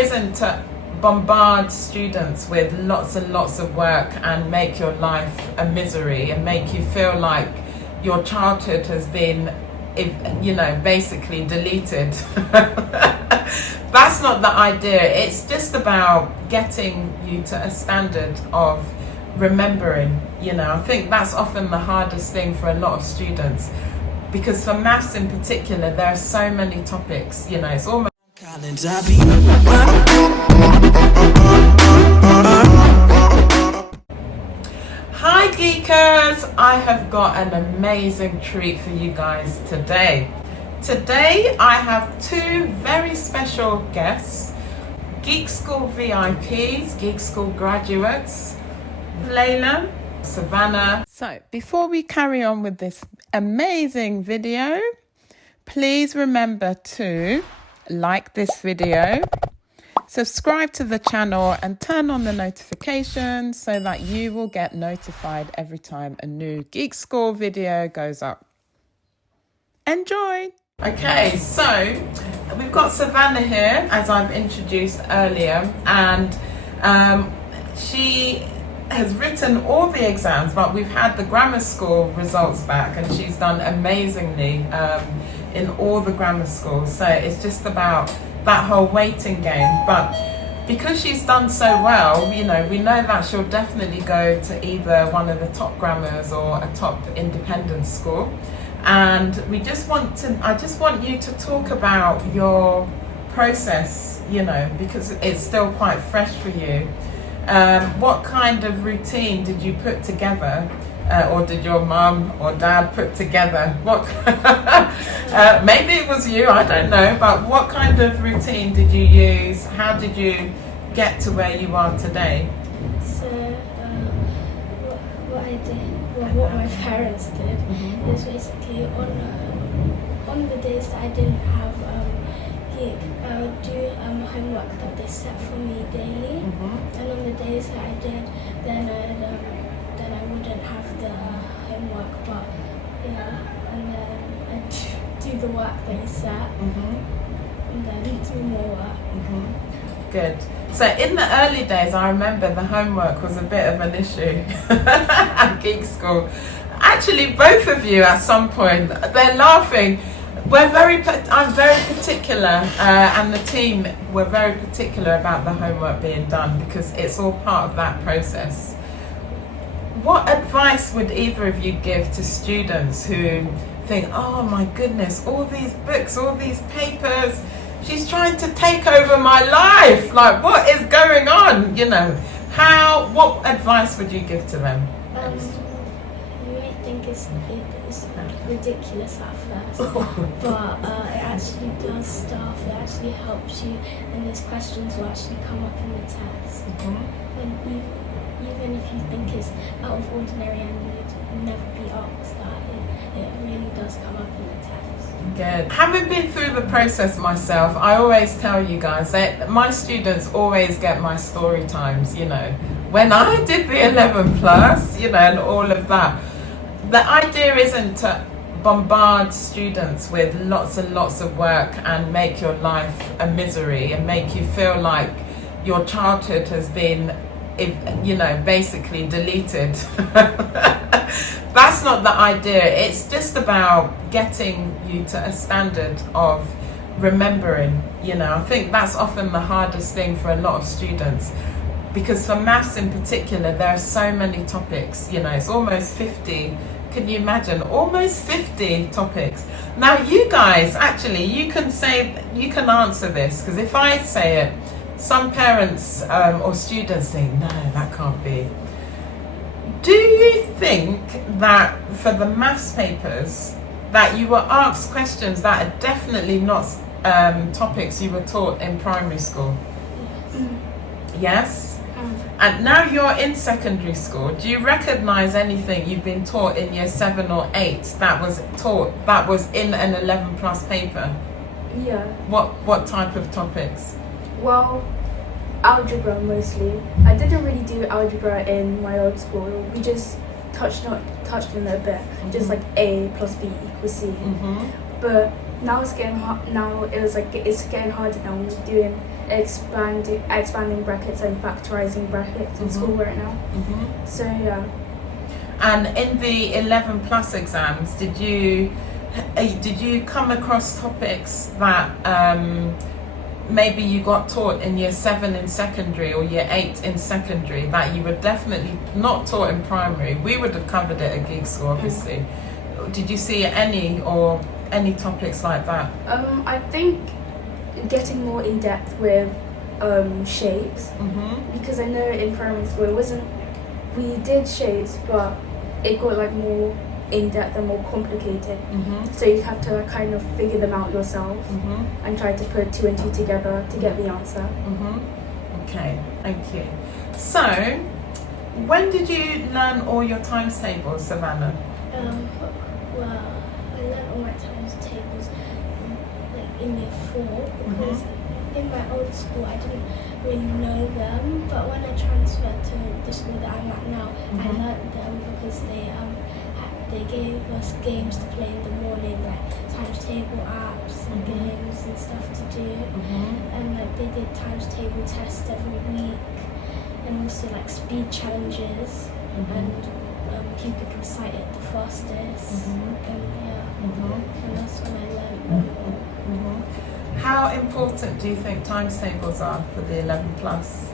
isn't to bombard students with lots and lots of work and make your life a misery and make you feel like your childhood has been, basically deleted. That's not the idea. It's just about getting you to a standard of remembering. I think that's often the hardest thing for a lot of students, because for maths in particular, there are so many topics. It's almost Hi geekers, I have got an amazing treat for you guys today. Today I have two very special guests, Geek School VIPs, Geek School graduates, Layla, Savannah. So before we carry on with this amazing video, please remember to like this video, subscribe to the channel and turn on the notifications so that you will get notified every time a new Geek School video goes up. Enjoy! Okay, so we've got Savannah here, as I've introduced earlier, and she has written all the exams, but we've had the grammar school results back and she's done amazingly in all the grammar schools. So it's just about that whole waiting game. But because she's done so well, we know that she'll definitely go to either one of the top grammars or a top independent school. And I just want you to talk about your process, because it's still quite fresh for you. What kind of routine did you put together, or did your mum or dad put together? Maybe it was you, I don't know, but what kind of routine did you use? How did you get to where you are today? So what my parents did is basically on the days that I didn't have geek, I would do homework that they set for me daily, and on the days that I did, then I wouldn't have the homework, but and then I'd do the work they set, and then do more work. Good. So in the early days, I remember the homework was a bit of an issue at Geek School. Actually, both of you at some point, they're laughing. I'm very particular, and the team were very particular about the homework being done because it's all part of that process. What advice would either of you give to students who think, oh my goodness, all these books, all these papers, she's trying to take over my life, like what is going on? What advice would you give to them? You may think it's ridiculous at first, but it actually does stuff. It actually helps you, and these questions will actually come up in the test. And even if you think it's out of ordinary and you'd never be asked that, it really does come up in the test. Good. Having been through the process myself, I always tell you guys that my students always get my story times, when I did the 11 plus, and all of that. The idea isn't to bombard students with lots and lots of work and make your life a misery and make you feel like your childhood has been, basically deleted. That's not the idea. It's just about getting you to a standard of remembering. I think that's often the hardest thing for a lot of students, because for maths in particular, there are so many topics. It's almost 50. Can you imagine? Almost 50 topics. Now, you guys, actually, you can answer this, because if I say it, some parents or students think, no, that can't be. Do you think that for the maths papers that you were asked questions that are definitely not topics you were taught in primary school? Yes? And now you're in secondary school. Do you recognise anything you've been taught in year 7 or 8 that was in an 11 plus paper? Yeah. What type of topics? Well, algebra mostly. I didn't really do algebra in my old school. We just touched on it a bit, just like A plus B equals C. But now it's getting hard. Now it's getting harder now. We're doing expanding brackets and factorizing brackets in school right now. So yeah. And in the 11 plus exams, did you come across topics that maybe you got taught in year 7 in secondary or year 8 in secondary that you were definitely not taught in primary? We would have covered it at geek school, obviously. Did you see any topics like that? I think getting more in depth with shapes, because I know in primary school we did shapes, but it got like more in depth and more complicated. So you have to kind of figure them out yourself and try to put 2 and 2 together to get the answer. Okay, thank you. So, when did you learn all your times tables, Savannah? Well, I learned all my times tables like in year 4 because in my old school I didn't really know them, but when I transferred to the school that I'm at now, I learned them because they gave us games to play in the morning, like times table apps and games and stuff to do, and like they did times table tests every week, and also like speed challenges and who could recite it the fastest, and that's when I learned them. How important do you think times tables are for the 11 plus?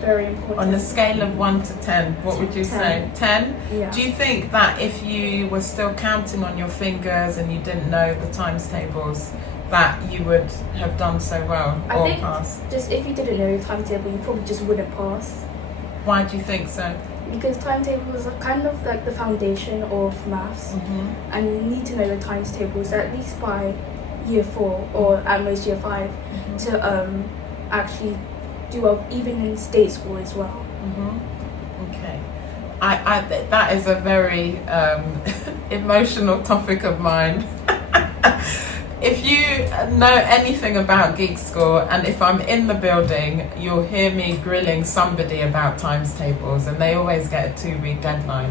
Very important. On a scale of 1 to 10, what would you say? 10? Yeah. Do you think that if you were still counting on your fingers and you didn't know the times tables, that you would have done so well I or think passed? just if you didn't know your timetable, you probably just wouldn't pass. Why do you think so? Because timetables are kind of like the foundation of maths, and you need to know the times tables at least by year 4 or at most year 5 to actually do well, even in state school as well. Okay, I that is a very emotional topic of mine. If you know anything about geek school, and if I'm in the building, you'll hear me grilling somebody about times tables, and they always get a 2-week deadline,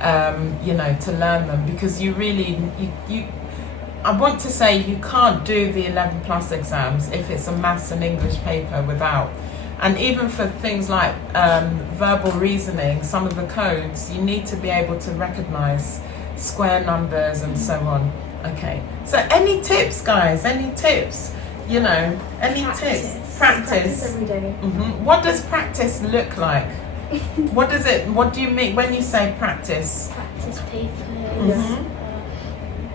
to learn them, because you really, I want to say you can't do the 11 plus exams if it's a maths and English paper without. And even for things like verbal reasoning, some of the codes, you need to be able to recognise square numbers and so on. Okay, so any tips, guys? Any tips? Any tips? Practice every day. What does practice look like? What do you mean when you say practice? Practice papers,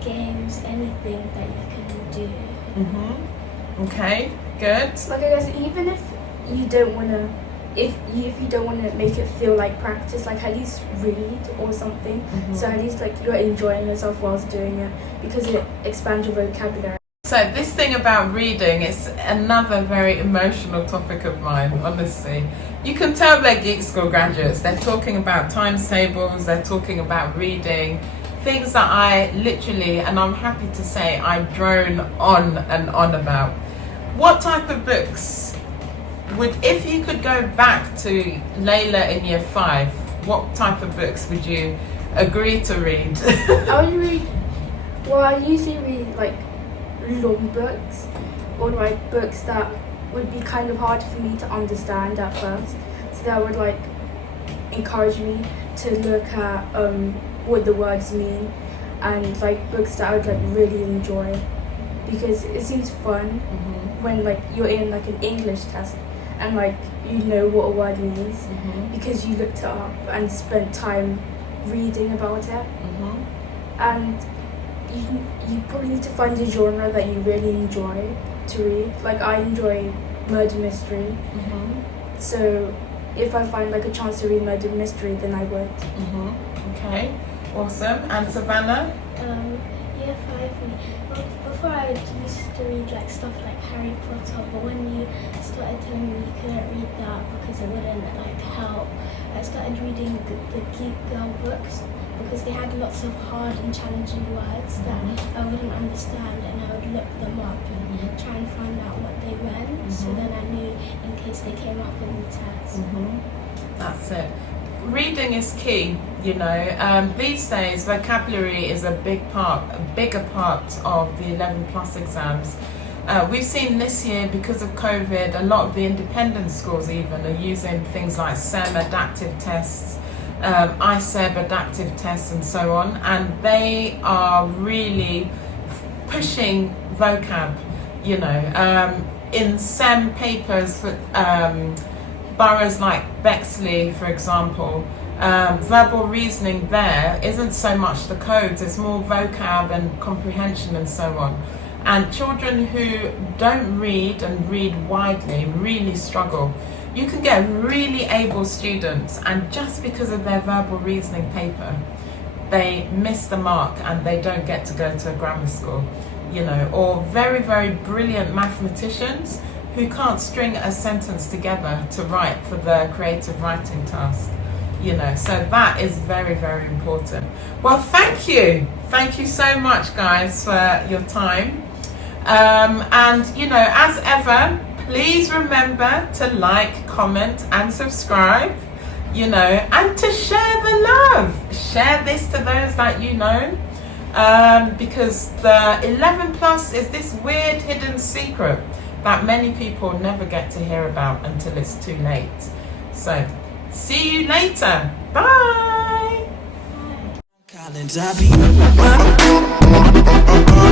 games, anything that you can do. Okay, good. Like I guess even if you don't wanna, if you don't wanna make it feel like practice, like at least read or something. So at least like you're enjoying yourself whilst doing it, because it expands your vocabulary. So this thing about reading is another very emotional topic of mine, honestly. You can tell they're geek school graduates. They're talking about times tables, they're talking about reading, things that I literally, and I'm happy to say, I drone on and on about. What type of books if you could go back to Layla in year 5, what type of books would you agree to read? I usually read like long books, or like books that would be kind of hard for me to understand at first, so that would like encourage me to look at what the words mean, and like books that I would like really enjoy, because it seems fun when like you're in like an English test and like you know what a word means because you looked it up and spent time reading about it. And you probably need to find a genre that you really enjoy to read. Like I enjoy murder mystery, so if I find like a chance to read murder mystery, then I would. Okay, awesome. And Savannah? Year 5, before I used to read like stuff like Harry Potter, but when you started telling me you couldn't read that because it wouldn't like help, I started reading the Geek Girl books, because they had lots of hard and challenging words that I wouldn't understand, and I would look them up and try and find out what they meant, so then I knew in case they came up in the test. That's it. Reading is key, these days vocabulary is a bigger part of the 11 plus exams. We've seen this year, because of COVID, a lot of the independent schools even are using things like SEM adaptive tests, ISEB adaptive tests and so on, and they are really pushing vocab, you know. In SEM papers, boroughs like Bexley, for example, verbal reasoning there isn't so much the codes, it's more vocab and comprehension and so on. And children who don't read and read widely really struggle. You can get really able students, and just because of their verbal reasoning paper, they miss the mark and they don't get to go to a grammar school, you know. Or very, very brilliant mathematicians who can't string a sentence together to write for the creative writing task, you know. So that is very, very important. Well, thank you so much, guys, for your time. And you know, as ever, please remember to like, comment and subscribe, you know, and to share the love. Share this to those that you know, because the 11 plus is this weird hidden secret that many people never get to hear about until it's too late. So see you later. Bye. Bye.